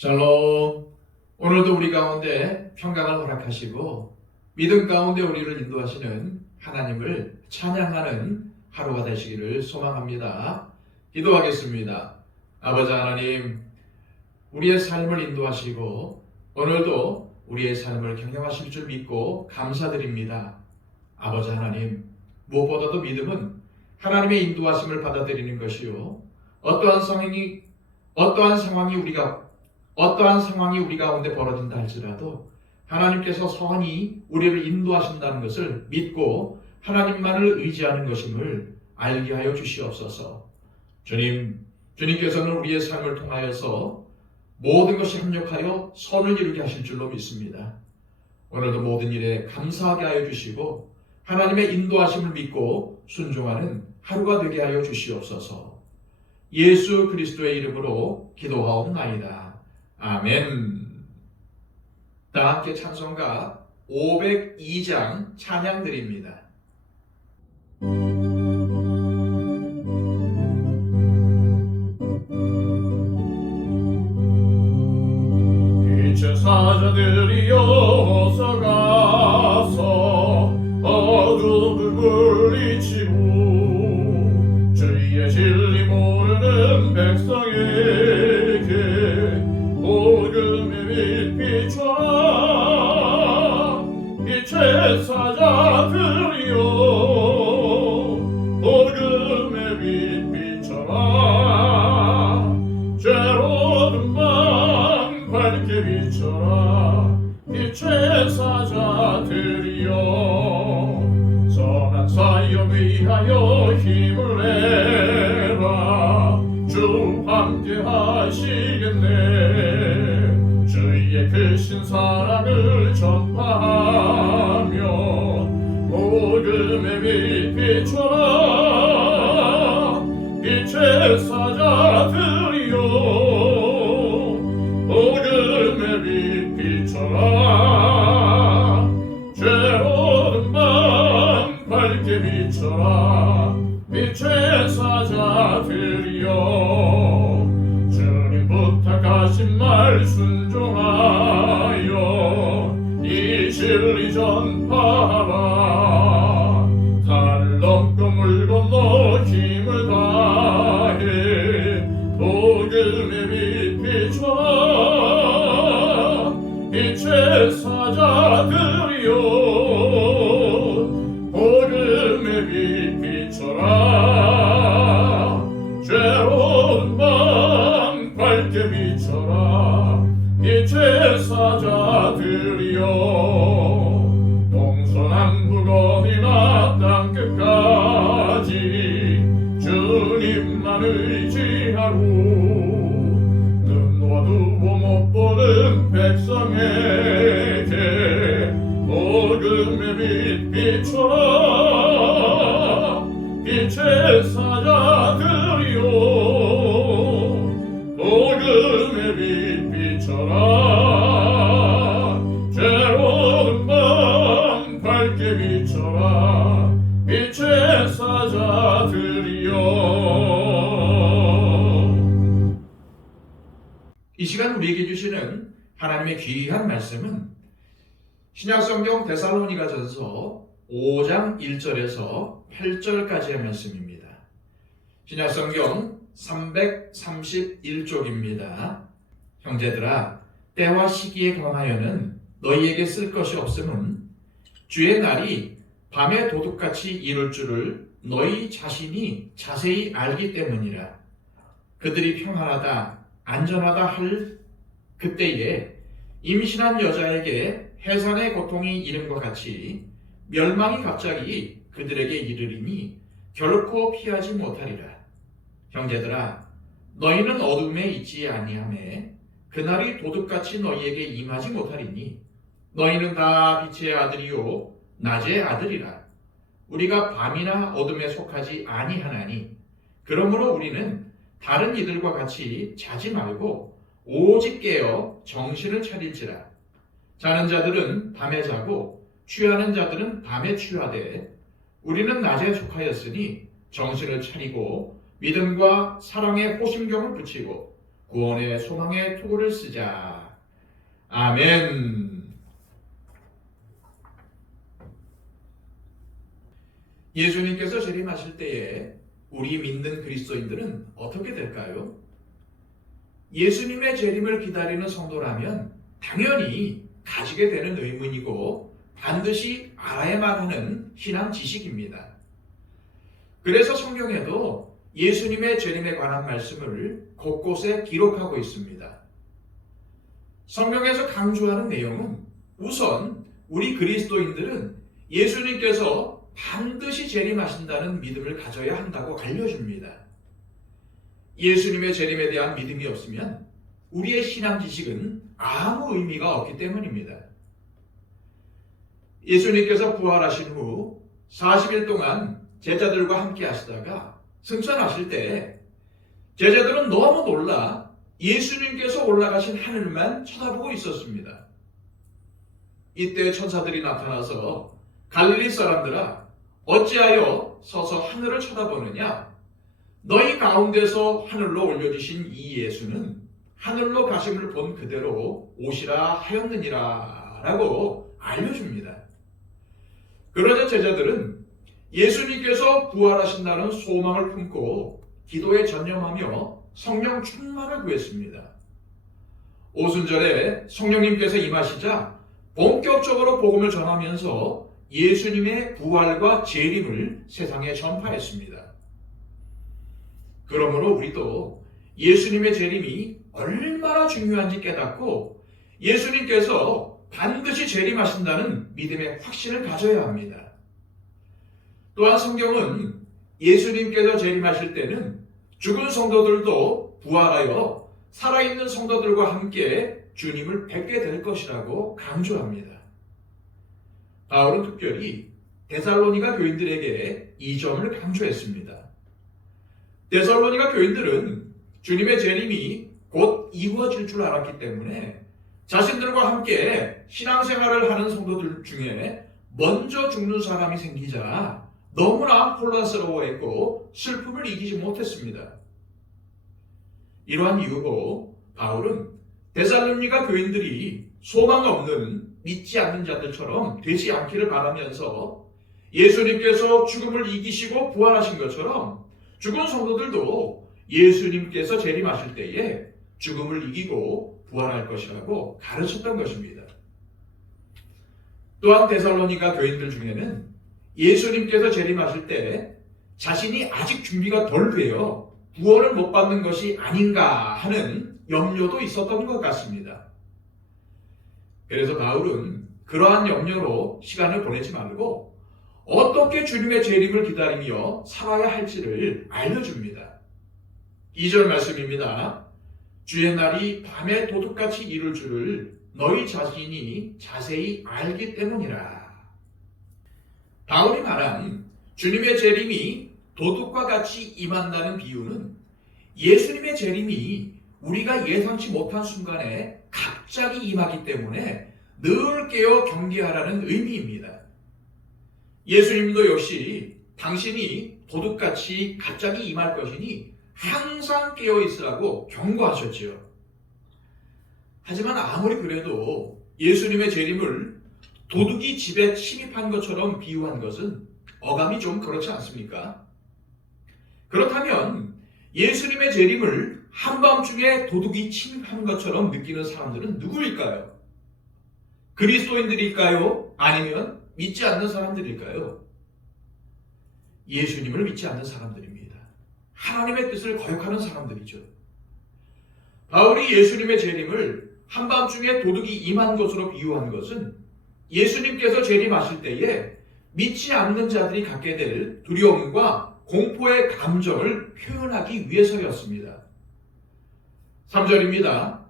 샬롬. 오늘도 우리 가운데 평강을 허락하시고 믿음 가운데 우리를 인도하시는 하나님을 찬양하는 하루가 되시기를 소망합니다. 기도하겠습니다. 아버지 하나님, 우리의 삶을 인도하시고 오늘도 우리의 삶을 경영하실 줄 믿고 감사드립니다. 아버지 하나님, 무엇보다도 믿음은 하나님의 인도하심을 받아들이는 것이요, 어떠한 상황이 우리 가운데 벌어진다 할지라도 하나님께서 선히 우리를 인도하신다는 것을 믿고 하나님만을 의지하는 것임을 알게 하여 주시옵소서. 주님께서는 우리의 삶을 통하여서 모든 것이 합력하여 선을 이루게 하실 줄로 믿습니다. 오늘도 모든 일에 감사하게 하여 주시고 하나님의 인도하심을 믿고 순종하는 하루가 되게 하여 주시옵소서. 예수 그리스도의 이름으로 기도하옵나이다. 아멘. 다 함께 찬송가 502장 찬양 드립니다. 빛의 사자들이여 어서 가서 어둠을 물리치고 주의 진리 모르는 백성에게 복음의 빛 비춰라. 빛의 사자들이여 복음의 빛 비춰라. 죄로운 방 밝게 비춰라. 빛의 사자들이여 선한 사역 위하여 힘을 내라. 주 함께 하시겠네. 주의 크신 사랑을 전파하며 복음의 빛 비춰라. 빛의 사자들이여 복음의 빛 비춰라. 죄로운 방 밝게 비춰라. 빛의 사자들이여 주님 부탁하신 말 순종하여 이 진리 전파하라. 달을 넘고 물 건너 힘을 다해 복음의 빛 비춰라. 빛의 사자들이여 복음의 빛 비춰라. 죄로운 방 밝게 비춰라. 빛의 사자들이여 동서남북 땅끝까지 주님만 의지하고 눈 어두워 못 보는 백성에게 복음의 빛 비춰라. 빛의 사자들이여 복음의 빛 비춰라. 죄로운 방 밝게 비춰라. 빛의 사자들이여. 이 시간 우리에게 주시는 하나님의 귀한 말씀은 신약성경 데살로니가전서 5장 1절에서 8절까지의 말씀입니다. 신약성경 331쪽입니다. 형제들아, 때와 시기에 관하여는 너희에게 쓸 것이 없음은 주의 날이 밤의 도둑같이 이룰 줄을 너희 자신이 자세히 알기 때문이라. 그들이 평안하다 안전하다 할 그때에 임신한 여자에게 해산의 고통이 이른 것 같이 멸망이 갑자기 그들에게 이르리니 결코 피하지 못하리라. 형제들아, 너희는 어둠에 있지 아니하매 그날이 도둑같이 너희에게 임하지 못하리니 너희는 다 빛의 아들이요 낮의 아들이라. 우리가 밤이나 어둠에 속하지 아니하나니 그러므로 우리는 다른 이들과 같이 자지 말고 오직 깨어 정신을 차릴지라. 자는 자들은 밤에 자고 취하는 자들은 밤에 취하되 우리는 낮에 속하였으니 정신을 차리고 믿음과 사랑의 호심경을 붙이고 구원의 소망의 투구를 쓰자. 아멘. 예수님께서 재림하실 때에 우리 믿는 그리스도인들은 어떻게 될까요? 예수님의 재림을 기다리는 성도라면 당연히 가지게 되는 의문이고 반드시 알아야만 하는 신앙 지식입니다. 그래서 성경에도 예수님의 재림에 관한 말씀을 곳곳에 기록하고 있습니다. 성경에서 강조하는 내용은 우선 우리 그리스도인들은 예수님께서 반드시 재림하신다는 믿음을 가져야 한다고 알려줍니다. 예수님의 재림에 대한 믿음이 없으면 우리의 신앙 지식은 아무 의미가 없기 때문입니다. 예수님께서 부활하신 후 40일 동안 제자들과 함께 하시다가 승천하실 때 제자들은 너무 놀라 예수님께서 올라가신 하늘만 쳐다보고 있었습니다. 이때 천사들이 나타나서 갈릴리 사람들아 어찌하여 서서 하늘을 쳐다보느냐? 너희 가운데서 하늘로 올려주신 이 예수는 하늘로 가심을 본 그대로 오시라 하였느니라 라고 알려줍니다. 그러자 제자들은 예수님께서 부활하신다는 소망을 품고 기도에 전념하며 성령 충만을 구했습니다. 오순절에 성령님께서 임하시자 본격적으로 복음을 전하면서 예수님의 부활과 재림을 세상에 전파했습니다. 그러므로 우리도 예수님의 재림이 얼마나 중요한지 깨닫고 예수님께서 반드시 재림하신다는 믿음의 확신을 가져야 합니다. 또한 성경은 예수님께서 재림하실 때는 죽은 성도들도 부활하여 살아있는 성도들과 함께 주님을 뵙게 될 것이라고 강조합니다. 바울은 특별히 데살로니가 교인들에게 이 점을 강조했습니다. 데살로니가 교인들은 주님의 재림이 곧 이루어질 줄 알았기 때문에 자신들과 함께 신앙생활을 하는 성도들 중에 먼저 죽는 사람이 생기자 너무나 혼란스러워했고 슬픔을 이기지 못했습니다. 이러한 이유로 바울은 데살로니가 교인들이 소망 없는 믿지 않는 자들처럼 되지 않기를 바라면서 예수님께서 죽음을 이기시고 부활하신 것처럼 죽은 성도들도 예수님께서 재림하실 때에 죽음을 이기고 부활할 것이라고 가르쳤던 것입니다. 또한 데살로니가 교인들 중에는 예수님께서 재림하실 때 자신이 아직 준비가 덜 되어 구원을 못 받는 것이 아닌가 하는 염려도 있었던 것 같습니다. 그래서 바울은 그러한 염려로 시간을 보내지 말고 어떻게 주님의 재림을 기다리며 살아야 할지를 알려줍니다. 2절 말씀입니다. 주의 날이 밤에 도둑같이 이룰 줄을 너희 자신이 자세히 알기 때문이라. 바울이 말한 주님의 재림이 도둑과 같이 임한다는 비유는 예수님의 재림이 우리가 예상치 못한 순간에 갑자기 임하기 때문에 늘 깨어 경계하라는 의미입니다. 예수님도 역시 당신이 도둑같이 갑자기 임할 것이니 항상 깨어 있으라고 경고하셨지요. 하지만 아무리 그래도 예수님의 재림을 도둑이 집에 침입한 것처럼 비유한 것은 어감이 좀 그렇지 않습니까? 그렇다면 예수님의 재림을 한밤중에 도둑이 침입한 것처럼 느끼는 사람들은 누구일까요? 그리스도인들일까요? 아니면 믿지 않는 사람들일까요? 예수님을 믿지 않는 사람들입니다. 하나님의 뜻을 거역하는 사람들이죠. 바울이 예수님의 재림을 한밤중에 도둑이 임한 것으로 비유한 것은 예수님께서 재림하실 때에 믿지 않는 자들이 갖게 될 두려움과 공포의 감정을 표현하기 위해서였습니다. 3절입니다.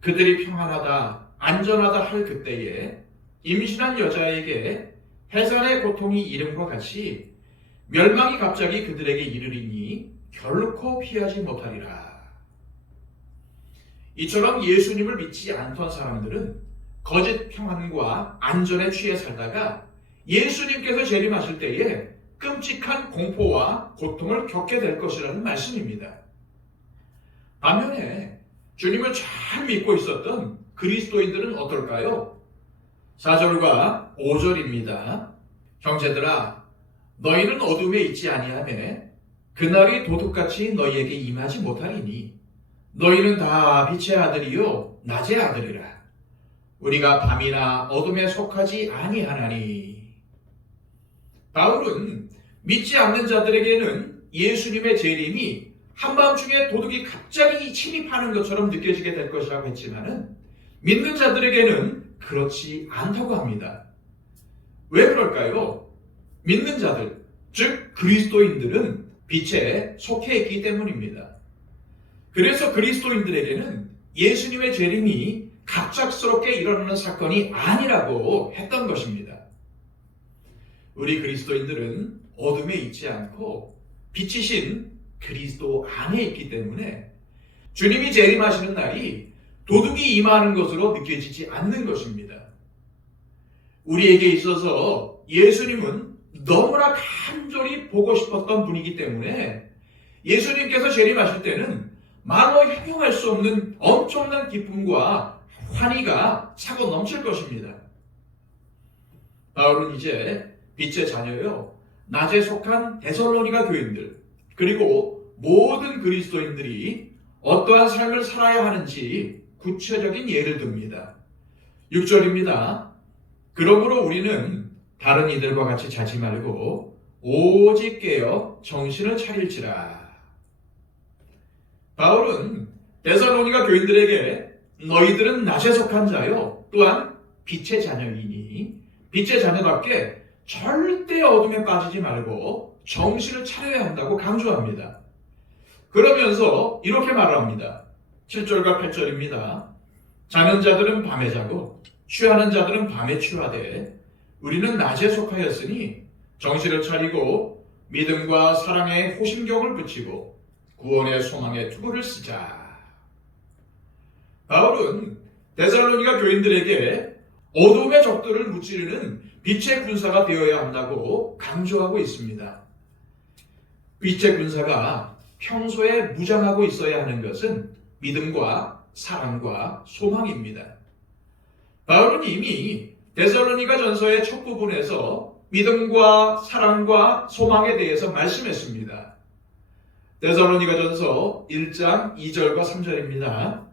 그들이 평안하다, 안전하다 할 그때에 임신한 여자에게 해산의 고통이 이름과 같이 멸망이 갑자기 그들에게 이르리니 결코 피하지 못하리라. 이처럼 예수님을 믿지 않던 사람들은 거짓 평안과 안전에 취해 살다가 예수님께서 재림하실 때에 끔찍한 공포와 고통을 겪게 될 것이라는 말씀입니다. 반면에 주님을 잘 믿고 있었던 그리스도인들은 어떨까요? 4절과 5절입니다. 형제들아, 너희는 어둠에 있지 아니하매 그날이 도둑같이 너희에게 임하지 못하리니 너희는 다 빛의 아들이요 낮의 아들이라. 우리가 밤이나 어둠에 속하지 아니하나니. 바울은 믿지 않는 자들에게는 예수님의 재림이 한밤중에 도둑이 갑자기 침입하는 것처럼 느껴지게 될 것이라고 했지만은 믿는 자들에게는 그렇지 않다고 합니다. 왜 그럴까요? 믿는 자들, 즉 그리스도인들은 빛에 속해 있기 때문입니다. 그래서 그리스도인들에게는 예수님의 재림이 갑작스럽게 일어나는 사건이 아니라고 했던 것입니다. 우리 그리스도인들은 어둠에 있지 않고 빛이신 그리스도 안에 있기 때문에 주님이 재림하시는 날이 도둑이 임하는 것으로 느껴지지 않는 것입니다. 우리에게 있어서 예수님은 너무나 간절히 보고 싶었던 분이기 때문에 예수님께서 재림하실 때는 말로 형용할 수 없는 엄청난 기쁨과 환희가 차고 넘칠 것입니다. 바울은 이제 빛의 자녀요, 낮에 속한 데살로니가 교인들, 그리고 모든 그리스도인들이 어떠한 삶을 살아야 하는지 구체적인 예를 듭니다. 6절입니다. 그러므로 우리는 다른 이들과 같이 자지 말고 오직 깨어 정신을 차릴지라. 바울은 데살로니가 교인들에게 너희들은 낮에 속한 자요 또한 빛의 자녀이니 빛의 자녀답게 절대 어둠에 빠지지 말고 정신을 차려야 한다고 강조합니다. 그러면서 이렇게 말합니다. 7절과 8절입니다. 자는 자들은 밤에 자고 취하는 자들은 밤에 취하되 우리는 낮에 속하였으니 정신을 차리고 믿음과 사랑의 호심경을 붙이고 구원의 소망의 투구를 쓰자. 바울은 데살로니가 교인들에게 어둠의 적들을 무찌르는 빛의 군사가 되어야 한다고 강조하고 있습니다. 빛의 군사가 평소에 무장하고 있어야 하는 것은 믿음과 사랑과 소망입니다. 바울은 이미 데살로니가 전서의 첫 부분에서 믿음과 사랑과 소망에 대해서 말씀했습니다. 데살로니가 전서 1장 2절과 3절입니다.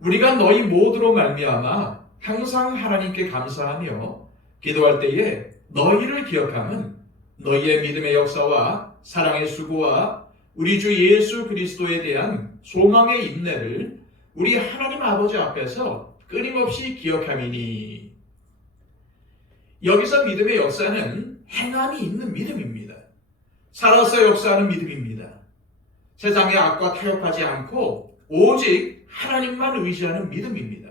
우리가 너희 모두로 말미암아 항상 하나님께 감사하며 기도할 때에 너희를 기억함은 너희의 믿음의 역사와 사랑의 수고와 우리 주 예수 그리스도에 대한 소망의 인내를 우리 하나님 아버지 앞에서 끊임없이 기억함이니. 여기서 믿음의 역사는 행함이 있는 믿음입니다. 살아서 역사하는 믿음입니다. 세상의 악과 타협하지 않고 오직 하나님만 의지하는 믿음입니다.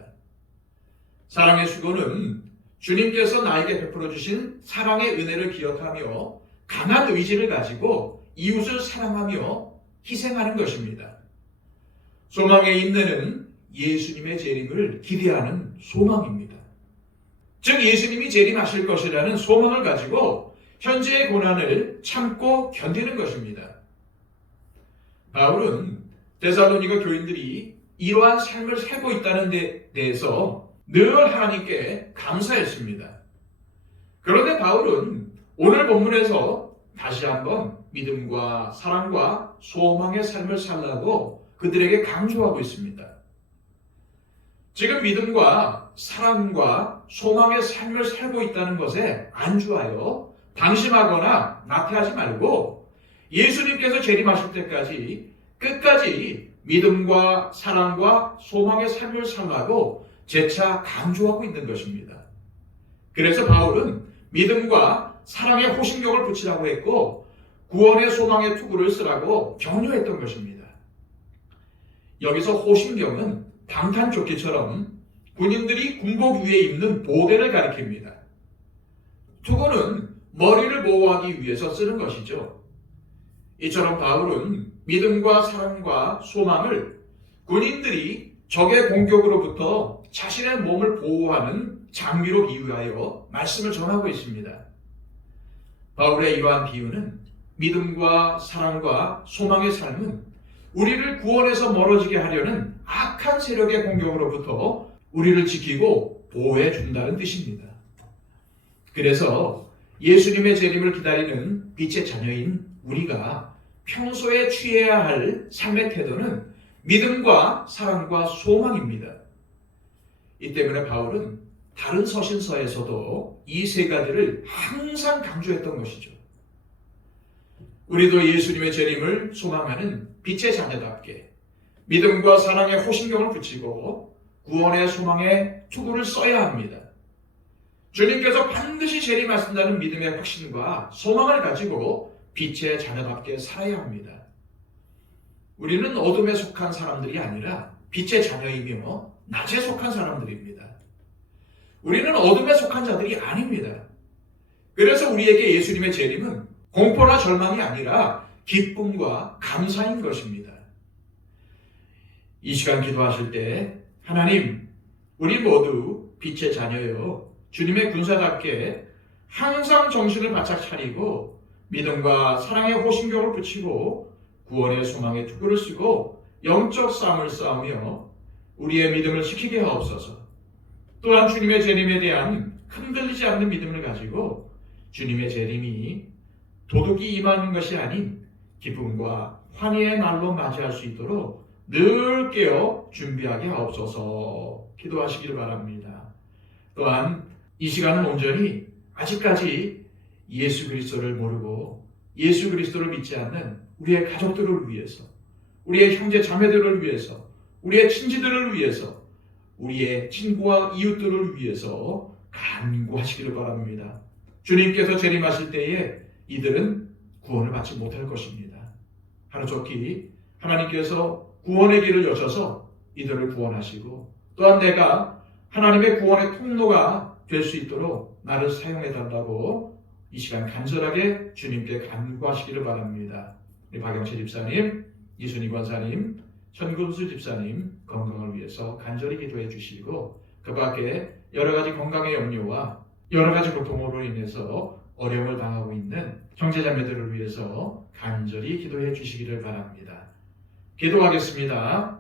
사랑의 수고는 주님께서 나에게 베풀어 주신 사랑의 은혜를 기억하며 강한 의지를 가지고 이웃을 사랑하며 희생하는 것입니다. 소망의 인내는 예수님의 재림을 기대하는 소망입니다. 즉 예수님이 재림하실 것이라는 소망을 가지고 현재의 고난을 참고 견디는 것입니다. 바울은 데살로니가 교인들이 이러한 삶을 살고 있다는 데 대해서 늘 하나님께 감사했습니다. 그런데 바울은 오늘 본문에서 다시 한번 믿음과 사랑과 소망의 삶을 살라고 그들에게 강조하고 있습니다. 지금 믿음과 사랑과 소망의 삶을 살고 있다는 것에 안주하여 방심하거나 나태하지 말고 예수님께서 재림하실 때까지 끝까지 믿음과 사랑과 소망의 삶을 살라고 재차 강조하고 있는 것입니다. 그래서 바울은 믿음과 사랑의 호심경을 붙이라고 했고 구원의 소망의 투구를 쓰라고 격려했던 것입니다. 여기서 호심경은 방탄조끼처럼 군인들이 군복 위에 입는 보대를 가리킵니다. 투구는 머리를 보호하기 위해서 쓰는 것이죠. 이처럼 바울은 믿음과 사랑과 소망을 군인들이 적의 공격으로부터 자신의 몸을 보호하는 장비로 비유하여 말씀을 전하고 있습니다. 바울의 이러한 비유는 믿음과 사랑과 소망의 삶은 우리를 구원에서 멀어지게 하려는 악한 세력의 공격으로부터 우리를 지키고 보호해 준다는 뜻입니다. 그래서 예수님의 재림을 기다리는 빛의 자녀인 우리가 평소에 취해야 할 삶의 태도는 믿음과 사랑과 소망입니다. 이 때문에 바울은 다른 서신서에서도 이 세 가지를 항상 강조했던 것이죠. 우리도 예수님의 재림을 소망하는 빛의 자녀답게 믿음과 사랑의 호신경을 붙이고 구원의 소망에 투구를 써야 합니다. 주님께서 반드시 재림하신다는 믿음의 확신과 소망을 가지고 빛의 자녀답게 살아야 합니다. 우리는 어둠에 속한 사람들이 아니라 빛의 자녀이며 낮에 속한 사람들입니다. 우리는 어둠에 속한 자들이 아닙니다. 그래서 우리에게 예수님의 재림은 공포나 절망이 아니라 기쁨과 감사인 것입니다. 이 시간 기도하실 때 하나님, 우리 모두 빛의 자녀여 주님의 군사답게 항상 정신을 바짝 차리고 믿음과 사랑의 호신경을 붙이고 구원의 소망에 투구를 쓰고 영적 싸움을 싸우며 우리의 믿음을 지키게 하옵소서. 또한 주님의 재림에 대한 흔들리지 않는 믿음을 가지고 주님의 재림이 도둑이 임하는 것이 아닌 기쁨과 환희의 날로 맞이할 수 있도록 늘 깨어 준비하게 하옵소서. 기도하시길 바랍니다. 또한 이 시간은 온전히 아직까지 예수 그리스도를 모르고 예수 그리스도를 믿지 않는 우리의 가족들을 위해서, 우리의 형제 자매들을 위해서, 우리의 친지들을 위해서, 우리의 친구와 이웃들을 위해서 간구하시기를 바랍니다. 주님께서 재림하실 때에 이들은 구원을 받지 못할 것입니다. 하루속히 하나님께서 구원의 길을 여셔서 이들을 구원하시고 또한 내가 하나님의 구원의 통로가 될 수 있도록 나를 사용해 달라고 이 시간 간절하게 주님께 간구하시기를 바랍니다. 우리 박영채 집사님, 이순희 권사님, 천금수 집사님 건강을 위해서 간절히 기도해 주시고 그 밖에 여러 가지 건강의 염려와 여러 가지 고통으로 인해서 어려움을 당하고 있는 형제자매들을 위해서 간절히 기도해 주시기를 바랍니다. 기도하겠습니다.